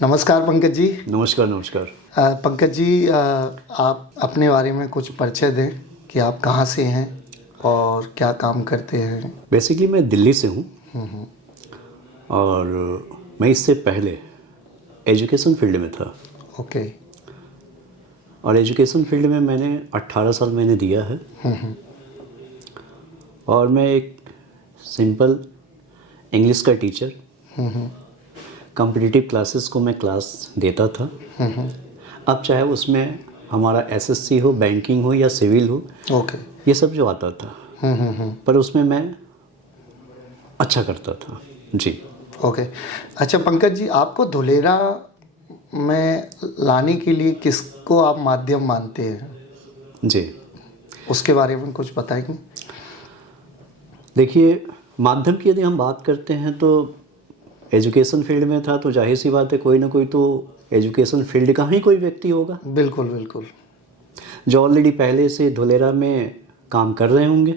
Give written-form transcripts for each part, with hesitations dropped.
नमस्कार पंकज जी। नमस्कार नमस्कार। पंकज जी, आप अपने बारे में कुछ परिचय दें कि आप कहाँ से हैं और क्या काम करते हैं। बेसिकली मैं दिल्ली से हूँ और मैं इससे पहले एजुकेशन फील्ड में था। ओके। और एजुकेशन फील्ड में मैंने 18 साल मैंने दिया है। और मैं एक सिंपल इंग्लिश का टीचर, कॉम्पिटिटिव क्लासेस को मैं क्लास देता था। अब चाहे उसमें हमारा एसएससी हो, बैंकिंग हो या सिविल हो, ओके। ये सब जो आता था, पर उसमें मैं अच्छा करता था जी। ओके। अच्छा पंकज जी, आपको धुलेरा में लाने के लिए किसको आप माध्यम मानते हैं, जी उसके बारे में कुछ बताएंगे। देखिए, माध्यम की यदि हम बात करते हैं तो एजुकेशन फील्ड में था तो जाहिर सी बात है कोई ना कोई तो एजुकेशन फील्ड का ही कोई व्यक्ति होगा बिल्कुल बिल्कुल। जो ऑलरेडी पहले से धुलेरा में काम कर रहे होंगे।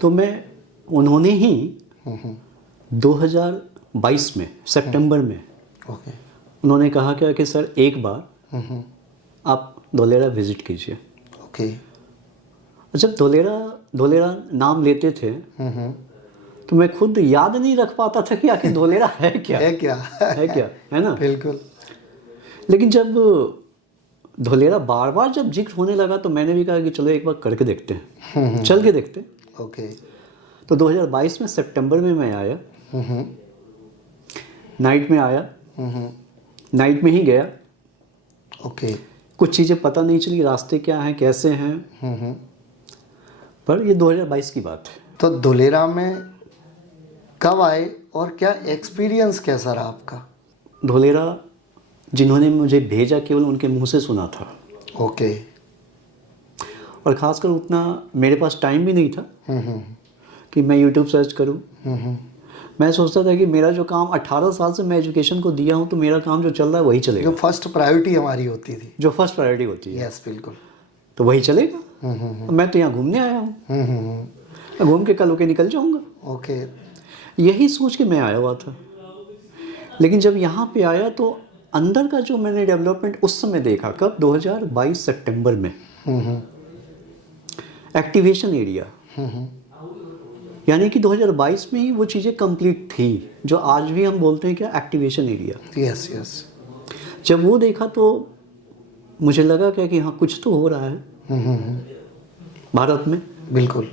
तो मैं उन्होंने ही 2022 में सितंबर में ओके। उन्होंने कहा क्या कि सर एक बार आप धुलेरा विजिट कीजिए। ओके। जब धुलेरा नाम लेते थे तो मैं खुद याद नहीं रख पाता था कि आखिर धुलेरा है क्या है ना। बिल्कुल। लेकिन जब धुलेरा बार बार जब जिक्र होने लगा तो मैंने भी कहा कि चलो एक बार करके देखते हैं, चल के देखते हैं। ओके। तो 2022 में सितंबर में मैं आया, नाइट में आया, नाइट में ही गया। ओके। कुछ चीज़ें पता नहीं चली, रास्ते क्या हैं कैसे हैं, पर ये 2022 की बात है। तो धुलेरा में कब आए और क्या एक्सपीरियंस कैसा रहा आपका। धुलेरा जिन्होंने मुझे भेजा केवल उनके मुंह से सुना था। ओके। और ख़ासकर उतना मेरे पास टाइम भी नहीं था कि मैं यूट्यूब सर्च करूं। मैं सोचता था कि मेरा जो काम 18 साल से मैं एजुकेशन को दिया हूं तो मेरा काम जो चल रहा है वही चलेगा, जो फर्स्ट प्रायोरिटी हमारी होती थी। जो फर्स्ट प्रायोरिटी होती है। यस बिल्कुल। तो वही चलेगा। मैं तो यहाँ घूमने आया हूँ, मैं घूम के कल होके निकल जाऊँगा। ओके। यही सोच के मैं आया हुआ था। लेकिन जब यहाँ पे आया तो अंदर का जो मैंने डेवलपमेंट उस समय देखा, कब 2022 सितंबर में, एक्टिवेशन एरिया, यानी कि 2022 में ही वो चीज़ें कंप्लीट थी जो आज भी हम बोलते हैं क्या, एक्टिवेशन एरिया। Yes yes. जब वो देखा तो मुझे लगा क्या कि हाँ कुछ तो हो रहा है भारत में, बिल्कुल,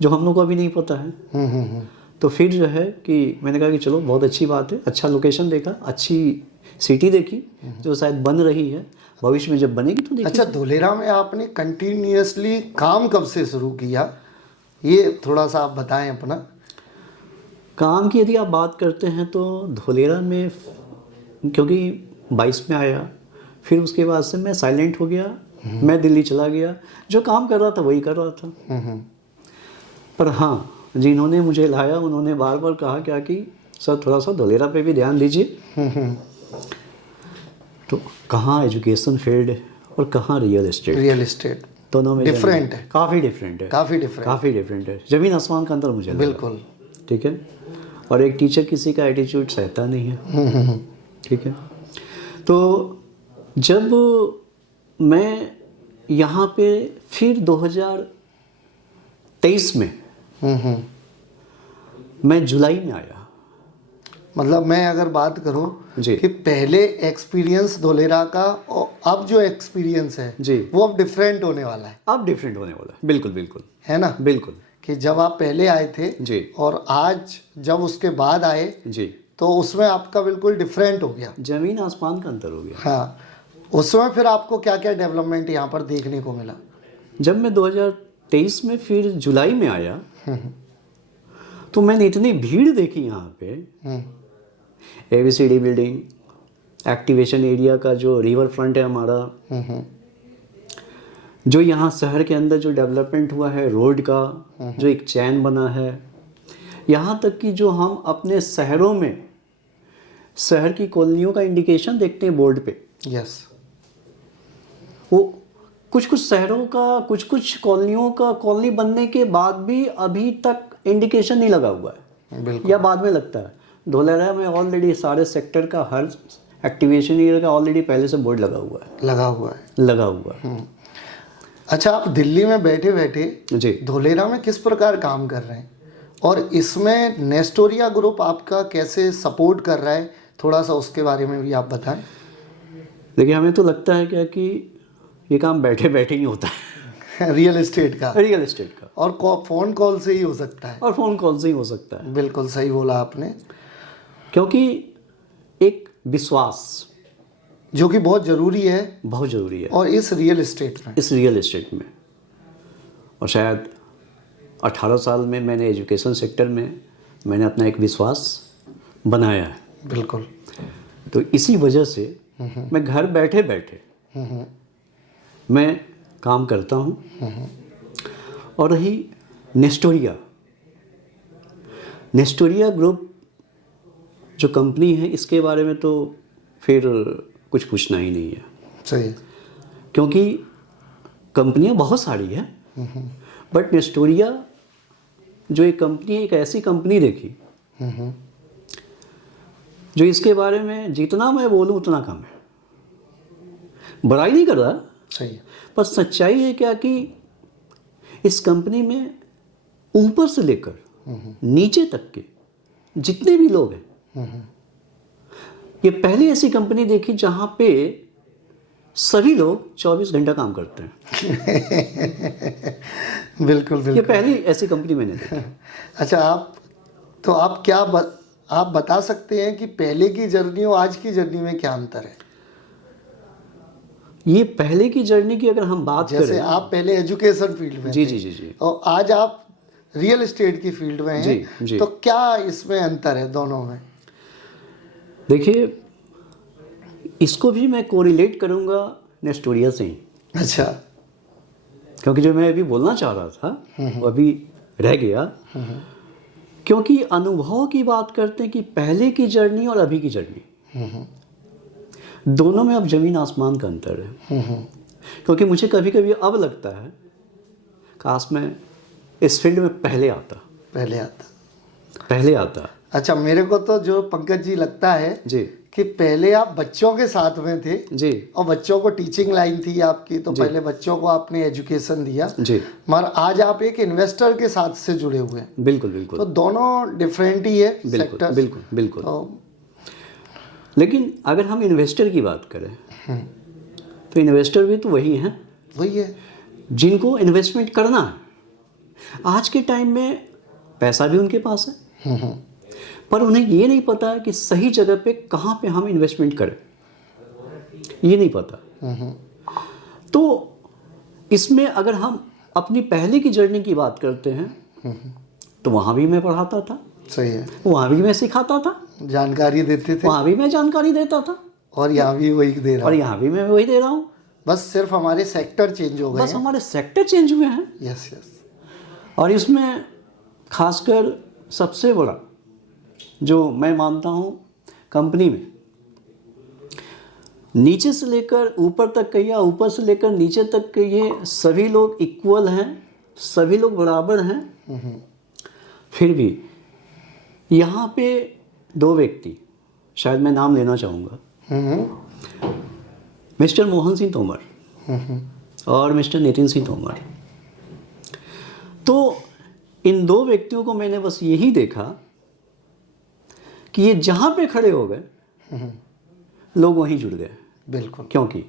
जो हम लोग को अभी नहीं पता है। तो फिर जो है कि मैंने कहा कि चलो बहुत अच्छी बात है, अच्छा लोकेशन देखा, अच्छी सिटी देखी जो शायद बन रही है, भविष्य में जब बनेगी तो देखिए। अच्छा, धुलेरा में आपने कंटिन्यूअसली काम कब से शुरू किया, ये थोड़ा सा आप बताएं अपना। काम की यदि आप बात करते हैं तो धुलेरा में, क्योंकि 22 में आया, फिर उसके बाद से मैं साइलेंट हो गया, मैं दिल्ली चला गया, जो काम कर रहा था वही कर रहा था। पर हाँ, जिन्होंने मुझे लाया उन्होंने बार बार कहा क्या कि सर थोड़ा सा धुलेरा पे भी ध्यान दीजिए। तो कहाँ एजुकेशन फील्ड और कहाँ रियल एस्टेट दोनों में डिफरेंट है, काफ़ी डिफरेंट है, ज़मीन आसमान का अंतर मुझे लगा। बिल्कुल। ठीक है। और एक टीचर किसी का एटीट्यूड सहता नहीं है। ठीक है। तो जब मैं यहाँ पे फिर 2023 में मैं जुलाई में आया। मतलब मैं अगर बात करूं जी कि पहले एक्सपीरियंस धुलेरा का और अब जो एक्सपीरियंस है जी, वो अब डिफरेंट होने वाला है। अब डिफरेंट होने वाला है, बिल्कुल बिल्कुल, है ना। बिल्कुल। कि जब आप पहले आए थे जी और आज जब उसके बाद आए जी, तो उसमें आपका बिल्कुल डिफरेंट हो गया, जमीन आसमान का अंतर हो गया। हाँ। उसमें फिर आपको क्या क्या डेवलपमेंट यहाँ पर देखने को मिला। जब मैं 2023 में फिर जुलाई में आया तो मैंने इतनी भीड़ देखी यहाँ पे, एबीसीडी बिल्डिंग, एक्टिवेशन एरिया का जो रिवर फ्रंट है हमारा, जो यहाँ शहर के अंदर जो डेवलपमेंट हुआ है रोड का, जो एक चैन बना है, यहाँ तक कि जो हम अपने शहरों में शहर की कॉलोनियों का इंडिकेशन देखते हैं बोर्ड पे। यस। वो कुछ शहरों का, कुछ कॉलोनियों का कॉलोनी बनने के बाद भी अभी तक इंडिकेशन नहीं लगा हुआ है, बिल्कुल। या बाद में लगता है। धोलेरा में ऑलरेडी सारे सेक्टर का हर एक्टिवेशन एरिया का ऑलरेडी पहले से बोर्ड लगा हुआ है। लगा हुआ है। अच्छा, आप दिल्ली में बैठे बैठे जी धोलेरा में किस प्रकार काम कर रहे हैं और इसमें नेस्टोरिया ग्रुप आपका कैसे सपोर्ट कर रहा है, थोड़ा सा उसके बारे में भी आप बताएं। देखिए, हमें तो लगता है क्या कि ये काम बैठे बैठे ही होता है। रियल एस्टेट का और फ़ोन कॉल से ही हो सकता है। और फ़ोन कॉल से ही हो सकता है। बिल्कुल सही बोला आपने, क्योंकि एक विश्वास जो कि बहुत ज़रूरी है और इस रियल एस्टेट में और शायद 18 साल में मैंने एजुकेशन सेक्टर में मैंने अपना एक विश्वास बनाया है। बिल्कुल। तो इसी वजह से मैं घर बैठे बैठे मैं काम करता हूँ। और रही नेस्टोरिया ग्रुप जो कंपनी है, इसके बारे में तो फिर कुछ पूछना ही नहीं है। सही। क्योंकि कंपनियां बहुत सारी है, बट नेस्टोरिया जो एक कंपनी है, एक ऐसी कंपनी देखी जो इसके बारे में जितना मैं बोलूं उतना कम है। बड़ाई नहीं कर रहा, सही, पर सच्चाई है क्या कि इस कंपनी में ऊपर से लेकर नीचे तक के जितने भी लोग हैं, ये पहली ऐसी कंपनी देखी जहां पे सभी लोग 24 घंटा काम करते हैं। बिल्कुल। ये पहली ऐसी कंपनी मैंने देखी। अच्छा, आप बता सकते हैं कि पहले की जर्नी और आज की जर्नी में क्या अंतर है? ये पहले की जर्नी की अगर हम बात करें, जैसे आप पहले एजुकेशन फील्ड में जी और आज आप रियल एस्टेट की फील्ड में हैं, तो क्या इसमें अंतर है दोनों में? देखिए, इसको भी मैं कोरिलेट करूंगा नेस्टोरिया से ही। अच्छा। क्योंकि जो मैं अभी बोलना चाह रहा था वो अभी रह गया। क्योंकि अनुभव की बात करते हैं कि पहले की जर्नी और अभी की जर्नी, दोनों में अब जमीन आसमान का अंतर है। क्योंकि मुझे कभी कभी अब लगता है काश मैं इस फील्ड में पहले आता। अच्छा, मेरे को तो जो पंकज जी लगता है जी कि पहले आप बच्चों के साथ में थे जी, और बच्चों को टीचिंग लाइन थी आपकी, तो पहले बच्चों को आपने एजुकेशन दिया जी, मगर आज आप एक इन्वेस्टर के साथ से जुड़े हुए हैं। बिल्कुल। तो दोनों डिफरेंट ही है सेक्टर्स। बिल्कुल। लेकिन अगर हम इन्वेस्टर की बात करें तो इन्वेस्टर भी तो वही है जिनको इन्वेस्टमेंट करना है। आज के टाइम में पैसा भी उनके पास है, पर उन्हें ये नहीं पता है कि सही जगह पे कहाँ पे हम इन्वेस्टमेंट करें, ये नहीं पता। तो इसमें अगर हम अपनी पहले की जर्नी की बात करते हैं तो वहाँ भी मैं पढ़ाता था। सही है। वहाँ भी मैं सिखाता था, जानकारी देते थे। वहाँ भी मैं जानकारी देता था और यहाँ भी वही दे रहा हूँ। और यहाँ भी मैं वही दे रहा हूँ। बस सिर्फ हमारे सेक्टर चेंज हो गए। बस हमारे सेक्टर चेंज हुए हैं। यस। और इसमें खासकर सबसे बड़ा जो मैं मानता हूँ, कंपनी में नीचे से लेकर ऊपर तक के या ऊपर से लेकर नीचे तक के ये सभी लोग इक्वल हैं, सभी लोग बराबर हैं। फिर भी यहाँ पे दो व्यक्ति, शायद मैं नाम लेना चाहूँगा, मिस्टर मोहन सिंह तोमर और मिस्टर नितिन सिंह तोमर। तो इन दो व्यक्तियों को मैंने बस यही देखा कि ये जहाँ पे खड़े हो गए लोग वहीं जुड़ गए। बिल्कुल। क्योंकि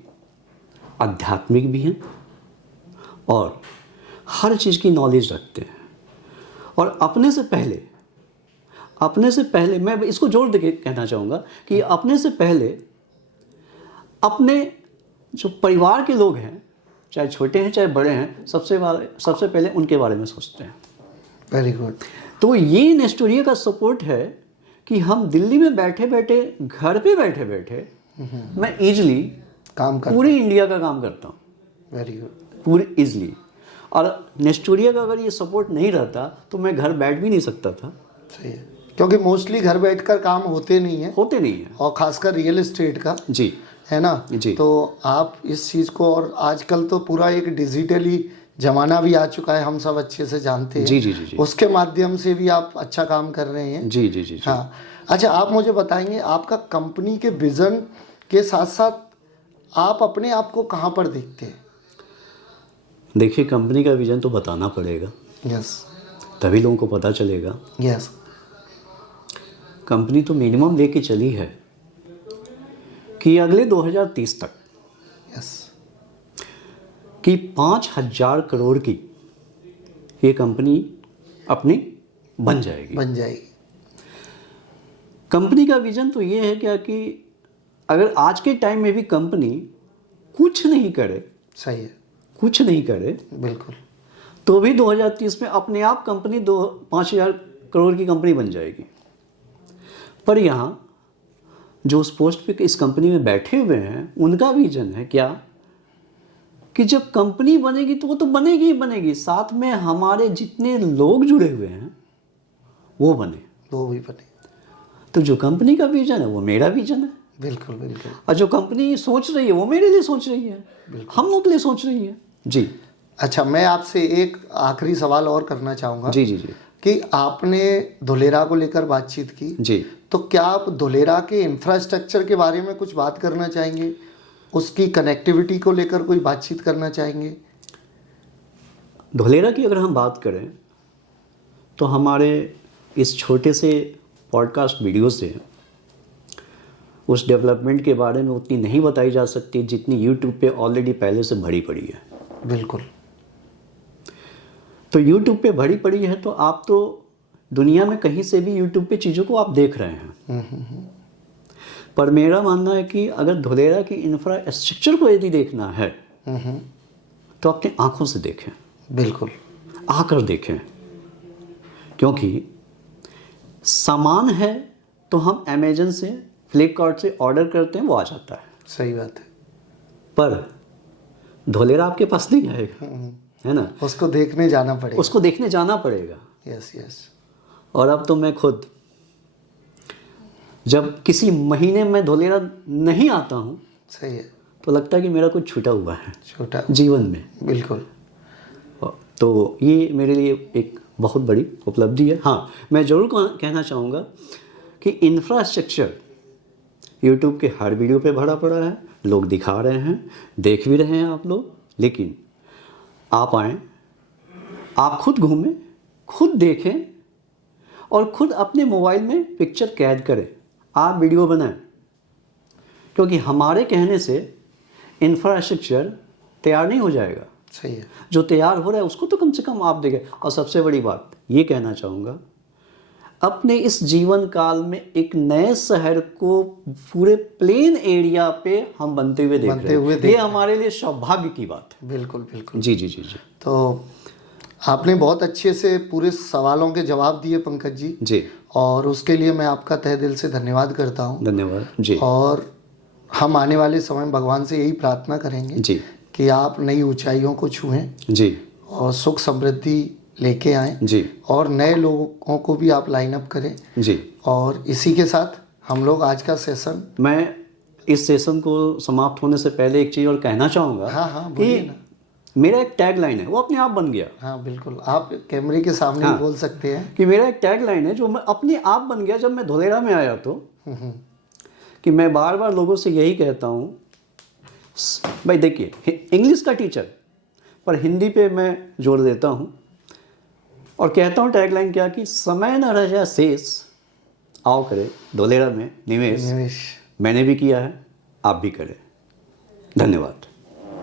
आध्यात्मिक भी हैं और हर चीज़ की नॉलेज रखते हैं और अपने से पहले मैं इसको जोड़ दे के कहना चाहूँगा कि अपने से पहले अपने जो परिवार के लोग हैं, चाहे छोटे हैं चाहे बड़े हैं, सबसे पहले उनके बारे में सोचते हैं। Very good. तो ये नेस्टोरिया का सपोर्ट है कि हम दिल्ली में बैठे बैठे मैं इजीली पूरी इंडिया का काम करता हूँ। Very good. पूरी इजीली। और नेस्टोरिया का अगर ये सपोर्ट नहीं रहता तो मैं घर बैठ भी नहीं सकता था। सही है, क्योंकि मोस्टली घर बैठकर काम होते नहीं है और खासकर रियल एस्टेट का। जी, है ना जी। तो आप इस चीज़ को, और आजकल तो पूरा एक डिजिटली जमाना भी आ चुका है, हम सब अच्छे से जानते हैं। जी। उसके माध्यम से भी आप अच्छा काम कर रहे हैं। जी। हाँ, अच्छा, आप मुझे बताएंगे आपका कंपनी के विजन के साथ साथ आप अपने आप को कहाँ पर देखते हैं? देखिए, कंपनी का विजन तो बताना पड़ेगा, यस तभी लोगों को पता चलेगा। यस कंपनी तो मिनिमम लेके चली है कि अगले 2030 तक यस कि 5,000 करोड़ की ये कंपनी अपनी बन जाएगी। बन जाएगी। कंपनी का विजन तो ये है क्या कि अगर आज के टाइम में भी कंपनी कुछ नहीं करे, सही है, कुछ नहीं करे, बिल्कुल तो भी 2030 में अपने आप कंपनी 5,000 करोड़ की कंपनी बन जाएगी। पर यहाँ जो उस पोस्ट पे इस कंपनी में बैठे हुए हैं, उनका विजन है क्या कि जब कंपनी बनेगी तो वो तो बनेगी ही बनेगी, साथ में हमारे जितने लोग जुड़े हुए हैं वो बने। वो भी बने। तो जो कंपनी का विजन है वो मेरा विजन है, बिल्कुल बिल्कुल। और जो कंपनी सोच रही है वो मेरे लिए सोच रही है, हम लोग के लिए सोच रही है। जी अच्छा, मैं आपसे एक आखिरी सवाल और करना चाहूँगा। जी जी जी कि आपने धुलेरा को लेकर बातचीत की, जी। तो क्या आप धुलेरा के इंफ्रास्ट्रक्चर के बारे में कुछ बात करना चाहेंगे? उसकी कनेक्टिविटी को लेकर कोई बातचीत करना चाहेंगे? धुलेरा की अगर हम बात करें तो हमारे इस छोटे से पॉडकास्ट वीडियो से उस डेवलपमेंट के बारे में उतनी नहीं बताई जा सकती जितनी यूट्यूब पे ऑलरेडी पहले से भरी पड़ी है। बिल्कुल। तो यूट्यूब पे भरी पड़ी है, तो आप तो दुनिया में कहीं से भी यूट्यूब पे चीज़ों को आप देख रहे हैं। पर मेरा मानना है कि अगर धुलेरा की इंफ्रास्ट्रक्चर को यदि देखना है तो अपनी आंखों से देखें, बिल्कुल आकर देखें, क्योंकि सामान है तो हम अमेजन से, फ्लिपकार्ट से ऑर्डर करते हैं, वो आ जाता है। सही बात है। पर धुलेरा आपके पास नहीं आएगा, है ना, उसको देखने जाना पड़ेगा। उसको देखने जाना पड़ेगा। Yes yes. और अब तो मैं खुद जब किसी महीने में धुलेरा नहीं आता हूँ सही है। तो लगता है कि मेरा कुछ छूटा हुआ है छोटा जीवन में। बिल्कुल। तो ये मेरे लिए एक बहुत बड़ी उपलब्धि है। हाँ, मैं ज़रूर कहना चाहूँगा कि इंफ्रास्ट्रक्चर यूट्यूब के हर वीडियो पे भरा पड़ा है, लोग दिखा रहे हैं, देख भी रहे हैं आप लोग, लेकिन आप आएँ, आप खुद घूमें, खुद देखें और खुद अपने मोबाइल में पिक्चर कैद करें, आप वीडियो बनाएं, क्योंकि हमारे कहने से इंफ्रास्ट्रक्चर तैयार नहीं हो जाएगा। सही है। जो तैयार हो रहा है उसको तो कम से कम आप देखें। और सबसे बड़ी बात ये कहना चाहूँगा, अपने इस जीवन काल में एक नए शहर को पूरे प्लेन एरिया पे हम बनते हुए देख रहे हैं। ये हमारे लिए सौभाग्य की बात है। बिल्कुल बिल्कुल। जी जी जी जी। तो आपने बहुत अच्छे से पूरे सवालों के जवाब दिए पंकज जी। जी। और उसके लिए मैं आपका तहे दिल से धन्यवाद करता हूँ। धन्यवाद जी। और हम आने वाले समय में भगवान से यही प्रार्थना करेंगे जी कि आप नई ऊंचाइयों को छुएं जी, और सुख समृद्धि लेके आएँ जी, और नए लोगों को भी आप लाइन अप करें जी। और इसी के साथ हम लोग आज का सेशन, मैं इस सेशन को समाप्त होने से पहले एक चीज़ और कहना चाहूँगा। हाँ हाँ बोलिए ना। मेरा एक टैग लाइन है, वो अपने आप बन गया। हाँ बिल्कुल, आप कैमरे के सामने हाँ, बोल सकते हैं कि मेरा एक टैग लाइन है जो मैं अपने आप बन गया जब मैं धुलेरा में आया। तो कि मैं बार बार लोगों से यही कहता हूँ, भाई देखिए, इंग्लिश का टीचर पर हिंदी पे मैं जोर देता हूँ और कहता हूँ टैग लाइन क्या कि समय न रह जाए शेष, आओ करे धुलेरा में निवेश। मैंने भी किया है, आप भी करें। धन्यवाद।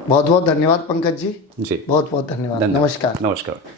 बहुत बहुत धन्यवाद पंकज जी। जी, बहुत बहुत धन्यवाद। नमस्कार। नमस्कार।